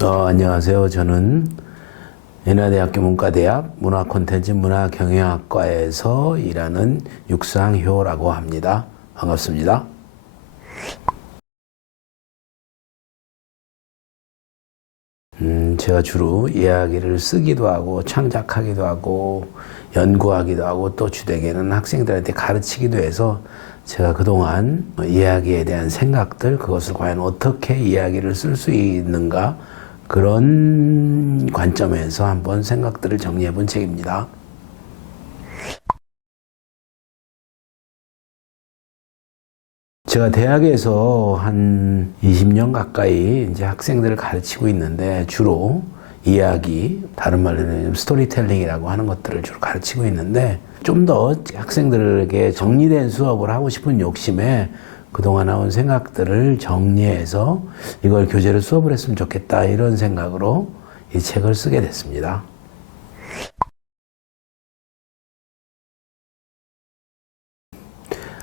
어, 안녕하세요. 저는 연화대학교 문과대학 문화콘텐츠 문화경영학과에서 일하는 육상효라고 합니다. 반갑습니다. 음, 제가 주로 이야기를 쓰기도 하고 창작하기도 하고 연구하기도 하고 또 주되게는 학생들한테 가르치기도 해서 제가 그동안 이야기에 대한 생각들 그것을 과연 어떻게 이야기를 쓸 수 있는가 그런 관점에서 한번 생각들을 정리해 본 책입니다. 제가 대학에서 한 20년 가까이 이제 학생들을 가르치고 있는데 주로 이야기, 다른 말로는 스토리텔링이라고 하는 것들을 주로 가르치고 있는데 좀 더 학생들에게 정리된 수업을 하고 싶은 욕심에 그동안 나온 생각들을 정리해서 이걸 교재로 수업을 했으면 좋겠다 이런 생각으로 이 책을 쓰게 됐습니다.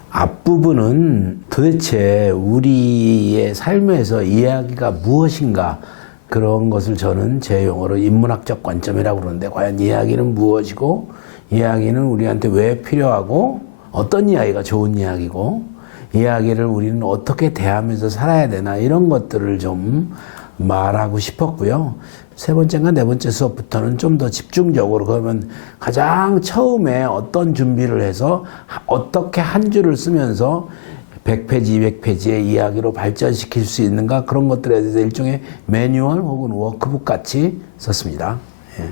앞부분은 도대체 우리의 삶에서 이야기가 무엇인가 그런 것을 저는 제 용어로 인문학적 관점이라고 그러는데 과연 이야기는 무엇이고 이야기는 우리한테 왜 필요하고 어떤 이야기가 좋은 이야기고 이야기를 우리는 어떻게 대하면서 살아야 되나 이런 것들을 좀 말하고 싶었고요. 세 번째인가 네 번째 수업부터는 좀 더 집중적으로 그러면 가장 처음에 어떤 준비를 해서 어떻게 한 줄을 쓰면서 100페이지, 200페이지의 이야기로 발전시킬 수 있는가 그런 것들에 대해서 일종의 매뉴얼 혹은 워크북 같이 썼습니다. 예.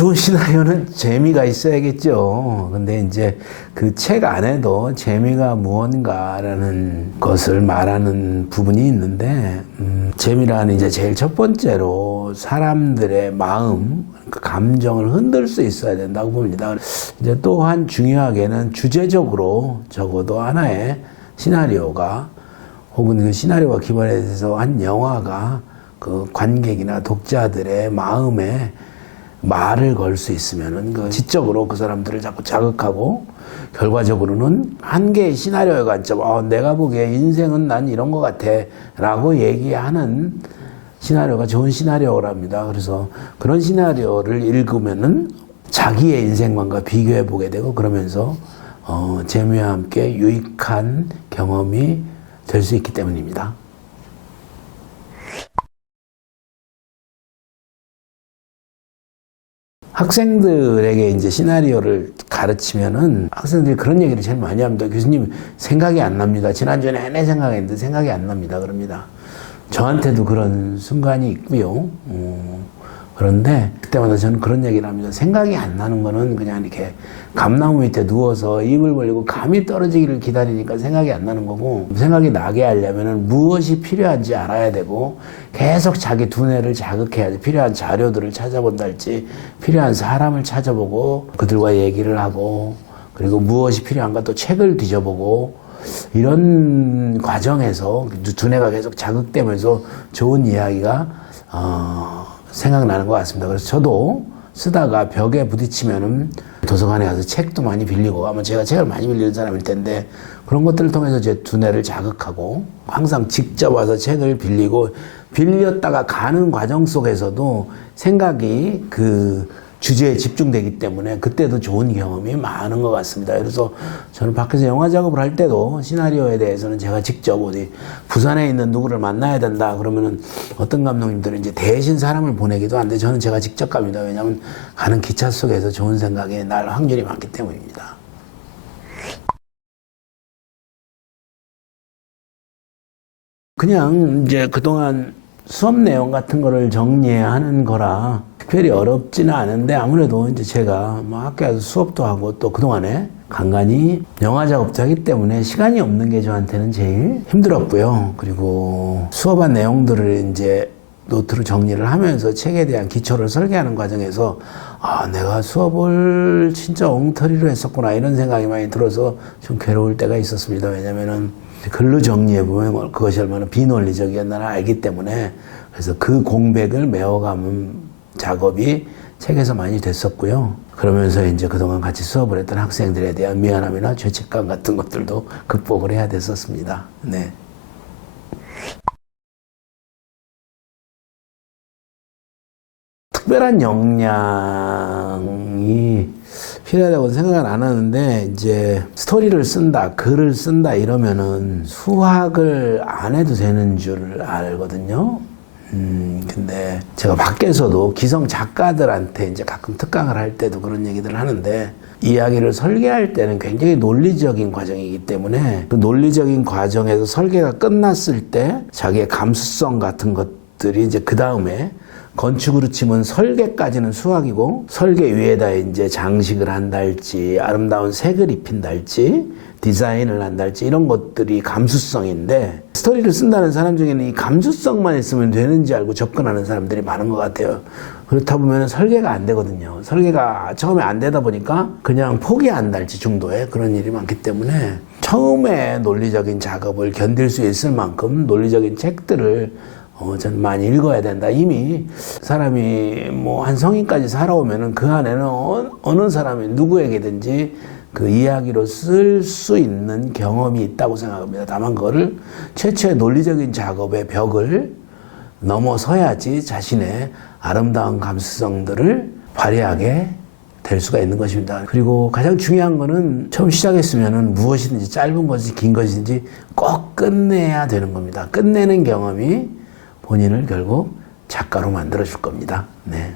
좋은 시나리오는 재미가 있어야겠죠. 근데 이제 그 책 안에도 재미가 무언가라는 것을 말하는 부분이 있는데, 음, 재미라는 이제 제일 첫 번째로 사람들의 마음, 그 감정을 흔들 수 있어야 된다고 봅니다. 이제 또한 중요하게는 주제적으로 적어도 하나의 시나리오가 혹은 그 시나리오가 기반해서 한 영화가 그 관객이나 독자들의 마음에 말을 걸 수 있으면은 그 지적으로 그 사람들을 자꾸 자극하고 결과적으로는 한 개의 시나리오의 관점, 어, 내가 보기에 인생은 난 이런 것 같아 라고 얘기하는 시나리오가 좋은 시나리오랍니다. 그래서 그런 시나리오를 읽으면은 자기의 인생관과 비교해 보게 되고 그러면서 어, 재미와 함께 유익한 경험이 될 수 있기 때문입니다. 학생들에게 이제 시나리오를 가르치면은 학생들이 그런 얘기를 제일 많이 합니다. 교수님 생각이 안 납니다. 지난주에 내내 생각했는데 생각이 안 납니다. 그럽니다. 저한테도 그런 순간이 있고요. 어, 그런데 그때마다 저는 그런 얘기를 합니다. 생각이 안 나는 거는 그냥 이렇게 감나무 밑에 누워서 입을 벌리고 감이 떨어지기를 기다리니까 생각이 안 나는 거고 생각이 나게 하려면 무엇이 필요한지 알아야 되고 계속 자기 두뇌를 자극해야지 필요한 자료들을 찾아본다 할지 필요한 사람을 찾아보고 그들과 얘기를 하고 그리고 무엇이 필요한가 또 책을 뒤져보고 이런 과정에서 두뇌가 계속 자극되면서 좋은 이야기가 어, 생각나는 것 같습니다. 그래서 저도 쓰다가 벽에 부딪히면은 도서관에 가서 책도 많이 빌리고 아마 제가 책을 많이 빌리는 사람일 텐데 그런 것들을 통해서 제 두뇌를 자극하고 항상 직접 와서 책을 빌리고 빌렸다가 가는 과정 속에서도 생각이 그 주제에 집중되기 때문에 그때도 좋은 경험이 많은 것 같습니다. 그래서 저는 밖에서 영화 작업을 할 때도 시나리오에 대해서는 제가 직접 어디 부산에 있는 누구를 만나야 된다 그러면은 어떤 감독님들은 이제 대신 사람을 보내기도 하는데 저는 제가 직접 갑니다. 왜냐하면 가는 기차 속에서 좋은 생각이 날 확률이 많기 때문입니다. 그냥 이제 그동안 수업 내용 같은 거를 정리해야 하는 거라 특별히 어렵지는 않은데 아무래도 이제 제가 뭐 학교에서 수업도 하고 또 그동안에 간간히 영화 작업도 하기 때문에 시간이 없는 게 저한테는 제일 힘들었고요. 그리고 수업한 내용들을 이제 노트로 정리를 하면서 책에 대한 기초를 설계하는 과정에서 아, 내가 수업을 진짜 엉터리로 했었구나 이런 생각이 많이 들어서 좀 괴로울 때가 있었습니다. 왜냐면은 글로 정리해 보면 그것이 얼마나 비논리적이었나를 알기 때문에 그래서 그 공백을 메워가는 작업이 책에서 많이 됐었고요. 그러면서 이제 그동안 같이 수업을 했던 학생들에 대한 미안함이나 죄책감 같은 것들도 극복을 해야 됐었습니다. 네. 특별한 역량이 필요하다고 생각은 안 하는데 이제 스토리를 쓴다, 글을 쓴다 이러면은 수학을 안 해도 되는 줄 알거든요. 음, 근데 제가 밖에서도 기성 작가들한테 이제 가끔 특강을 할 때도 그런 얘기들을 하는데 이야기를 설계할 때는 굉장히 논리적인 과정이기 때문에 그 논리적인 과정에서 설계가 끝났을 때 자기의 감수성 같은 것들이 이제 그 다음에 건축으로 치면 설계까지는 수학이고 설계 위에다 이제 장식을 한달지 아름다운 색을 입힌달지 디자인을 한달지 이런 것들이 감수성인데 스토리를 쓴다는 사람 중에는 이 감수성만 있으면 되는지 알고 접근하는 사람들이 많은 것 같아요. 그렇다 보면 설계가 안 되거든요. 설계가 처음에 안 되다 보니까 그냥 포기 안 달지 정도의 그런 일이 많기 때문에 처음에 논리적인 작업을 견딜 수 있을 만큼 논리적인 책들을 어, 전 많이 읽어야 된다. 이미 사람이 뭐 한 성인까지 살아오면은 그 안에는 어, 어느 사람이 누구에게든지 그 이야기로 쓸 수 있는 경험이 있다고 생각합니다. 다만 그거를 최초의 논리적인 작업의 벽을 넘어서야지 자신의 아름다운 감수성들을 발휘하게 될 수가 있는 것입니다. 그리고 가장 중요한 거는 처음 시작했으면은 무엇이든지 짧은 것이 긴 것인지 꼭 끝내야 되는 겁니다. 끝내는 경험이 본인을 결국 작가로 만들어 줄 겁니다. 네.